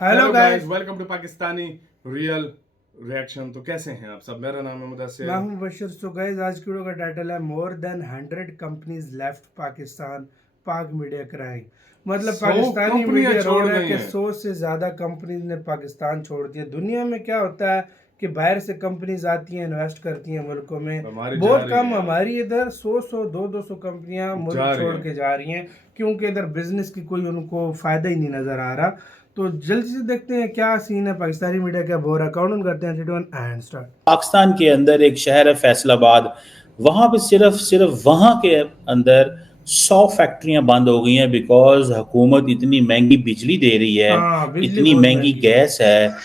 Hello guys, welcome to Pakistani real reaction. तो कैसे हैं आप सब? मेरा नाम है मुदस्सिर। मैं हूं बशीर। सो गाइस, आज की वीडियो का टाइटल है more than 100 companies left Pakistan, पाक मीडिया क्राइंग। मतलब 100 पाकिस्तानी कंपनियां मीडिया रो छोड़ रहा है गई कि हैं। 100 से ज्यादा कंपनीज ने पाकिस्तान छोड़ दिया। दुनिया में क्या होता है कि बाहर से कंपनीज आती हैं, इन्वेस्ट करती हैं मुल्कों में, हमारी जा बहुत रही कम। हैं यार, हमारी इधर 100 200 कंपनियां जा मुल्क रही छोड़ हैं। के जा रही हैं, क्योंकि इधर बिजनेस की कोई उनको फायदा ही नहीं नजर आ रहा। तो जल्दी से देखते हैं क्या सीन है, पाकिस्तानी मीडिया क्या बोल रहा है। काउंट करते हैं 3 2 1 एंड स्टार्ट। पाकिस्तान के अंदर एक शहर है फैसलाबाद। वहां पे सिर्फ वहां के अंदर 100 फैक्ट्रियां बंद हो गई हैं बिकॉज हुकूमत इतनी महंगी बिजली दे रही है, हाँ, बिजली इतनी बहुत महंगी महंगी गैस है,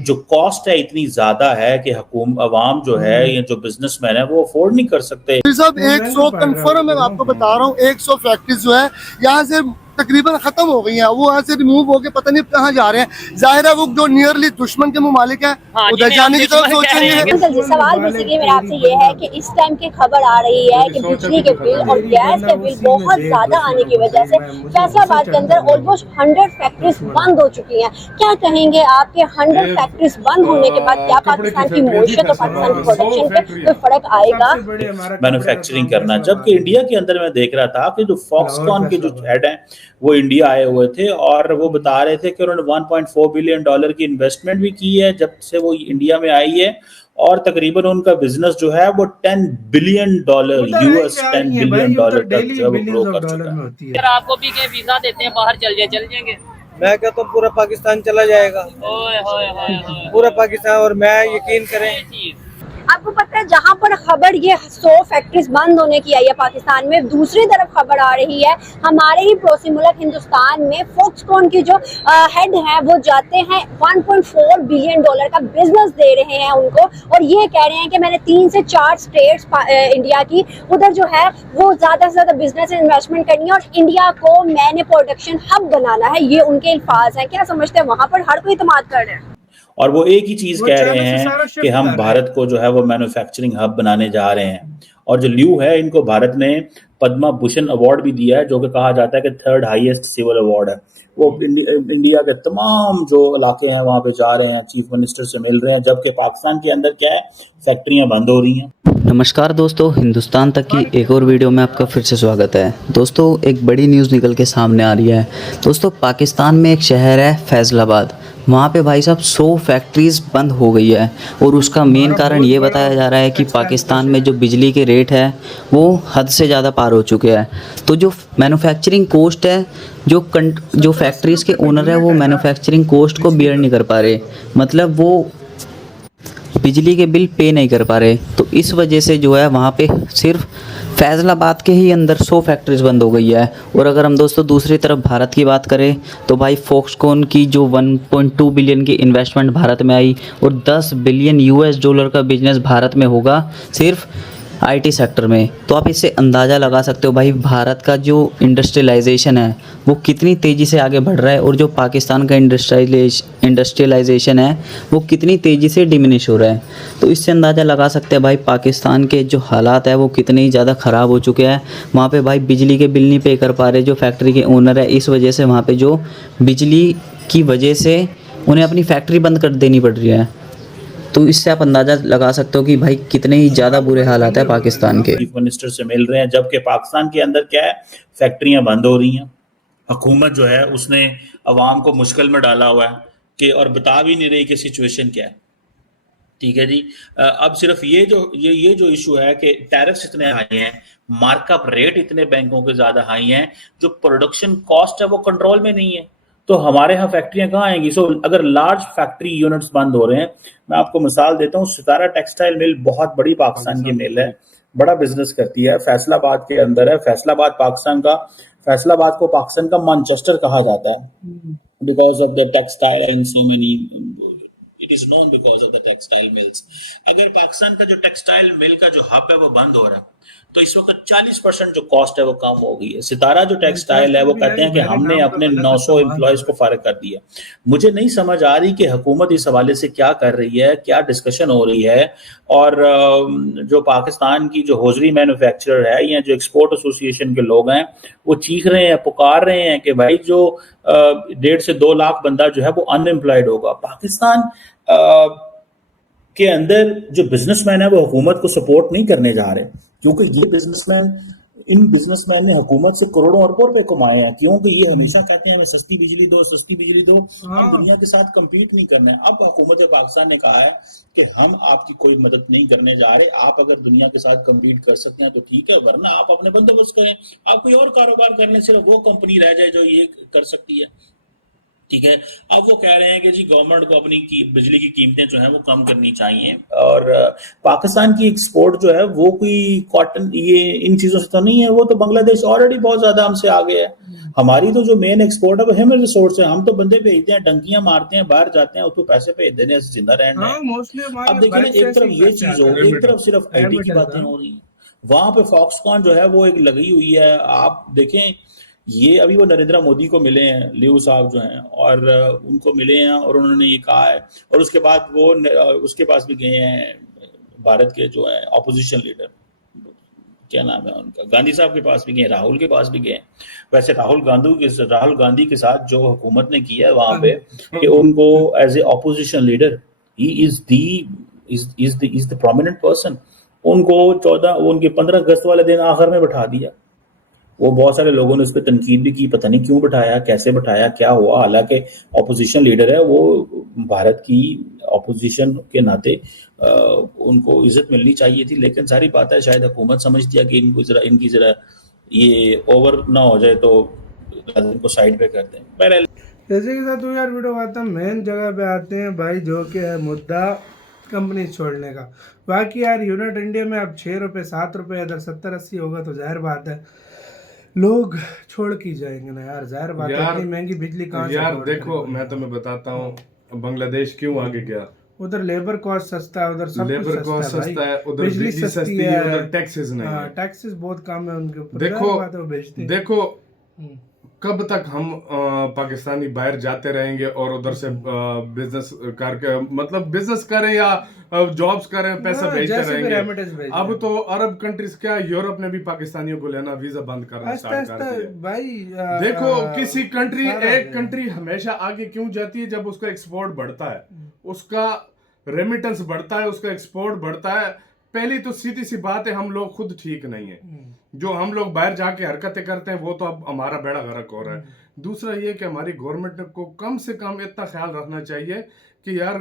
जो कॉस्ट है इतनी ज्यादा है कि अवाम जो है या जो बिजनेसमैन है वो अफोर्ड नहीं कर सकते। साहब वो महंगा 100 पड़ रहा है कंफर्म है, मैं उनको आपको बता रहा हूँ 100 फैक्ट्रीज जो है यहाँ से तकरीबन खत्म हो गई हैं। वो यहाँ से रिमूव होके पता नहीं कहाँ जा रहे हैं। जाहिर है वो जो नियरली दुश्मन के मुमालिक है उधर जाने की तरफ सोचेंगे। सवाल बेसिकली मेरा आपसे ये है कि इस टाइम की खबर आ रही है कि बिजली के बिल और गैस के बिल बहुत ज्यादा आने की वजह से फैसलाबाद के अंदर ऑलमोस्ट 100 फैक्ट्रीज बंद हो चुकी हैं। क्या कहेंगे आपके 100 फैक्ट्रीज बंद होने के बाद क्या पाकिस्तान की मईशत और पाकिस्तान की प्रोडक्शन पे कोई फर्क आएगा? मैन्युफैक्चरिंग करना, जबकि इंडिया के अंदर मैं देख रहा था कि जो फॉक्सकॉन के जो हेड हैं वो इंडिया आए हुए थे और वो बता रहे थे कि उन्होंने $1.4 बिलियन की इन्वेस्टमेंट भी की है जब से वो इंडिया में आई है, और तकरीबन उनका बिजनेस जो है वो $10 बिलियन US $10 बिलियन तक जो है वो ग्रो कर चुका है। अगर आपको भी के वीजा देते हैं बाहर चल जाएंगे। मैं कहता हूँ पूरा पाकिस्तान चला जाएगा, ओए होए होए होए। पूरा पाकिस्तान। और मैं यकीन करें, ये चीज आपको पता है जहां पर खबर ये 100 फैक्ट्रीज बंद होने की आई है पाकिस्तान में, दूसरी तरफ खबर आ रही है हमारे ही पड़ोसी मुल्क हिंदुस्तान में फॉक्सकॉन की जो हेड हैं वो जाते हैं $1.4 बिलियन का बिजनेस दे रहे हैं उनको, और ये कह रहे हैं कि मैंने 3 से 4 स्टेट्स इंडिया की उधर जो है वो ज्यादा से ज्यादा बिजनेस इन्वेस्टमेंट करनी है और इंडिया को मैंने प्रोडक्शन हब बनाना है। ये उनके अल्फाज हैं। क्या समझते हैं वहां पर हर कोई इत्मीनान कर रहा है और वो एक ही चीज कह रहे हैं कि हम भारत को जो है वो मैन्युफैक्चरिंग हब बनाने जा रहे हैं। और जो ल्यू है, इनको भारत ने पद्मा भूषण अवार्ड भी दिया है, जो कि कहा जाता है कि 3rd हाईएस्ट सिविल अवार्ड है। वो इंडिया के तमाम जो इलाके हैं वहां पे जा रहे हैं, चीफ मिनिस्टर से मिल रहे हैं, जबकि पाकिस्तान के अंदर क्या है, फैक्ट्रियां बंद हो रही हैं। नमस्कार दोस्तों, हिंदुस्तान तक की एक और वीडियो में आपका फिर से स्वागत है। दोस्तों, एक बड़ी न्यूज़ निकल के सामने आ रही है। दोस्तों, पाकिस्तान में एक शहर है फैसलाबाद, वहाँ पे भाई साहब 100 फैक्ट्रीज़ बंद हो गई है, और उसका मेन कारण ये बताया जा रहा है कि पाकिस्तान में जो बिजली के रेट है वो हद से ज़्यादा पार हो चुके हैं। तो जो मैन्युफैक्चरिंग कोस्ट है, जो फैक्ट्रीज़ के ओनर है वो मैन्युफैक्चरिंग कोस्ट को बेयर नहीं कर पा रहे, मतलब वो बिजली के बिल पे नहीं कर पा रहे। तो इस वजह से जो है वहाँ पे सिर्फ फैज़लाबाद के ही अंदर 100 फैक्ट्रीज बंद हो गई है। और अगर हम दोस्तों दूसरी तरफ भारत की बात करें तो भाई फॉक्सकॉन की जो 1.2 बिलियन की इन्वेस्टमेंट भारत में आई और $10 बिलियन का बिजनेस भारत में होगा सिर्फ आईटी सेक्टर में। तो आप इससे अंदाज़ा लगा सकते हो भाई भारत का जो इंडस्ट्रियलाइजेशन है वो कितनी तेज़ी से आगे बढ़ रहा है, और जो पाकिस्तान का इंडस्ट्रियलाइजेशन है वो कितनी तेज़ी से डिमिनिश हो रहा है। तो इससे अंदाज़ा लगा सकते हैं भाई पाकिस्तान के जो हालात है वो कितने ज़्यादा ख़राब हो चुके हैं। वहाँ पे भाई बिजली के बिल नहीं पे कर पा रहे जो फैक्ट्री के ओनर है, इस वजह से वहाँ पर जो बिजली की वजह से उन्हें अपनी फैक्ट्री बंद कर देनी पड़ रही है। तो इससे आप अंदाजा लगा सकते हो कि भाई कितने ही ज़्यादा बुरे हालात है पाकिस्तान के। चीफ मिनिस्टर से मिल रहे हैं, जबकि पाकिस्तान के अंदर क्या है, फैक्ट्रियां बंद हो रही हैं। हुकूमत जो है उसने अवाम को मुश्किल में डाला हुआ है कि, और बता भी नहीं रही कि सिचुएशन क्या है। ठीक है जी। अब सिर्फ ये जो इशू है कि टैरिफ्स इतने हाई हैं, मार्कअप रेट इतने बैंकों के ज्यादा हाई हैं, जो प्रोडक्शन कॉस्ट है वो कंट्रोल में नहीं है। तो हमारे यहाँ फैक्ट्रियां कहाँ आएंगी? अगर लार्ज फैक्ट्री यूनिट्स बंद हो रहे हैं, मैं आपको मिसाल देता हूँ, सितारा टेक्सटाइल मिल बहुत बड़ी पाकिस्तान की मिल है, बड़ा बिजनेस करती है, फैसलाबाद के अंदर है। फैसलाबाद को पाकिस्तान का मैनचेस्टर कहा जाता है because of the textile and so many, it is known because of the textile mills. अगर पाकिस्तान का जो टेक्सटाइल मिल का जो हब है वो बंद हो रहा है तो इस वक्त 40% जो कॉस्ट है वो कम हो गई है। सितारा जो टेक्सटाइल है वो कहते हैं कि हमने अपने 900 एम्प्लॉयज को फारिग कर दिया। मुझे नहीं समझ आ रही कि हुकूमत इस हवाले से क्या कर रही है, क्या डिस्कशन हो रही है। और जो पाकिस्तान की जो हौजरी मैन्युफैक्चरर है या जो एक्सपोर्ट एसोसिएशन के लोग हैं वो चीख रहे हैं, पुकार रहे हैं कि भाई जो 1.5 से 2 लाख बंदा जो है वो अनएम्प्लॉयड होगा। पाकिस्तान के अंदर जो बिजनेसमैन है वो हुकूमत को सपोर्ट नहीं करने जा रहे, क्योंकि इन बिजनेसमैन ने हुकूमत से करोड़ों अरबों रुपए कमाए हैं, क्योंकि ये हमेशा कहते हैं हमें सस्ती बिजली दो, हम दुनिया के साथ compete नहीं करना है। अब हुकूमत पाकिस्तान ने कहा है कि हम आपकी कोई मदद नहीं करने जा रहे, आप अगर दुनिया के साथ compete कर सकते हैं तो ठीक है, वरना आप अपने बंदोबस्त करें, आप कोई और कारोबार करने, सिर्फ वो कंपनी रह जाए जो ये कर सकती है, ठीक है। अब वो कह रहे हैं कि जी गवर्नमेंट को अपनी बिजली की कीमतें जो हैं वो कम करनी चाहिए। और पाकिस्तान की एक्सपोर्ट जो है वो कोई कॉटन ये इन चीज़ों से तो नहीं है, वो तो बांग्लादेश ऑलरेडी बहुत ज़्यादा हमसे आगे है। हमारी तो जो मेन एक्सपोर्ट है वो ह्यूमन रिसोर्स है। हम तो बंदे भेजते हैं, टंकियां मारते हैं, बाहर जाते हैं, उसको पैसे भेज देने से जिंदा रहना है। अब देखिए ना, एक तरफ ये चीज़ हो, एक तरफ सिर्फ आईटी की बातें हो रही हैं। वहां पे फॉक्सकॉन जो है वो एक लगी हुई है। आप देखें, ये अभी वो नरेंद्र मोदी को मिले हैं, लियू साहब जो हैं, और उनको मिले हैं और उन्होंने ये कहा है। और उसके बाद वो उसके पास भी गए हैं भारत के जो है ऑपोजिशन लीडर, क्या नाम है उनका, गांधी साहब के पास भी गए, राहुल के पास भी गए। वैसे राहुल गांधी के साथ जो हुकूमत ने किया है वहां पे कि उनको as a opposition leader, he is the prominent person, उनको उनके 15 अगस्त वाले दिन आखिर में बैठा दिया। वो बहुत सारे लोगों ने उस पर तनकीद भी की, पता नहीं क्यों बैठाया, कैसे बैठाया, क्या हुआ। हालांकि ऑपोजिशन लीडर है वो, भारत की ऑपोजिशन के नाते उनको इज्जत मिलनी चाहिए थी, लेकिन सारी बात है शायद हुकूमत समझ दिया कि इनकी जरा ये ओवर ना हो जाए तो इनको साइड पे कर दें। बहरहाल जैसे कि तो यार वीडियो आता है, मेन जगह पे आते हैं भाई, जो कि है मुद्दा कंपनी छोड़ने का। बाकी यार यूनाइट इंडिया में अब 6 रुपये 7 रुपये अगर 70-80 होगा तो जाहिर बात है लोग छोड़ के जाएंगे ना यार, जाहिर बात है। इतनी महंगी बिजली कहाँ से यार देखो, मैं तुम्हें बताता हूँ बांग्लादेश क्यों आगे गया। उधर लेबर कॉस्ट सस्ता है, उधर सब लेबर कॉस्ट सस्ता है, उधर बिजली सस्ती है, उधर टैक्सेस नहीं है, टैक्सेस बहुत कम है उनके ऊपर। देखो कब तक हम पाकिस्तानी बाहर जाते रहेंगे और उधर से बिजनेस करके, मतलब बिजनेस करें या जॉब्स करें, पैसा भेजते रहेंगे। अब तो अरब कंट्रीज, क्या यूरोप ने भी पाकिस्तानियों को लेना वीजा बंद करना स्टार्ट कर दिया भाई। देखो किसी कंट्री, एक कंट्री हमेशा आगे क्यों जाती है? जब उसका एक्सपोर्ट बढ़ता है, उसका रेमिटेंस बढ़ता है, उसका एक्सपोर्ट बढ़ता है। पहली तो सीधी सी बात है, हम लोग खुद ठीक नहीं है। जो हम लोग बाहर जाके हरकतें करते हैं वो तो अब हमारा बेड़ा गर्क हो रहा है। दूसरा ये कि हमारी गवर्नमेंट को कम से कम इतना ख्याल रखना चाहिए कि यार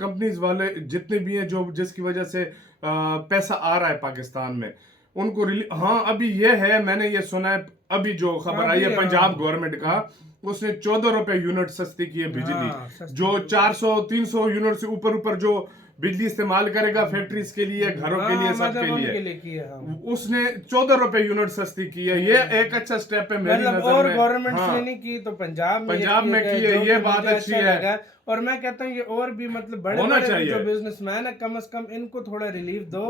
कंपनीज वाले जितने भी हैं, जो जिसकी वजह से पैसा आ रहा है पाकिस्तान में, उनको हाँ अभी ये है, मैंने ये सुना है, अभी जो खबर आई है पंजाब गवर्नमेंट का, उसने 14 रुपए यूनिट सस्ती की है बिजली। जो 400-300 यूनिट से ऊपर जो बिजली इस्तेमाल करेगा फैक्ट्रीज के लिए, घरों के लिए, सबके लिए, उसने 14 रुपए यूनिट सस्ती की है। ये एक अच्छा स्टेप है मेरी नजर में। और गवर्नमेंट ने नहीं की तो पंजाब में की है, ये बात अच्छी है। और मैं कहता हूँ ये और भी मतलब बड़े जो बिजनेसमैन है, कम से कम इनको थोड़ा रिलीफ दो।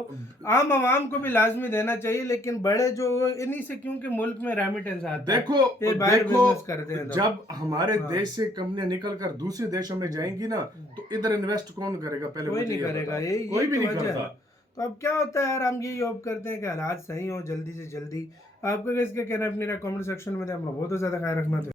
आम आवाम को भी लाजमी देना चाहिए, लेकिन बड़े जो इन्हीं से, क्योंकि मुल्क में रेमिटेंस आता है। देखो करते हैं जब हमारे देश से कंपनियां निकल कर दूसरे देशों में जाएंगी ना, तो इधर इन्वेस्ट कौन करेगा? पहले कोई नहीं करेगा, कोई भी नहीं करता। तो अब क्या होता है यार, हम यही होप करते हैं कि हालात सही हो जल्दी से जल्दी। आपको इसके कहना अपनी कमेंट सेक्शन में, हम बहुत ज्यादा ख्याल रखना।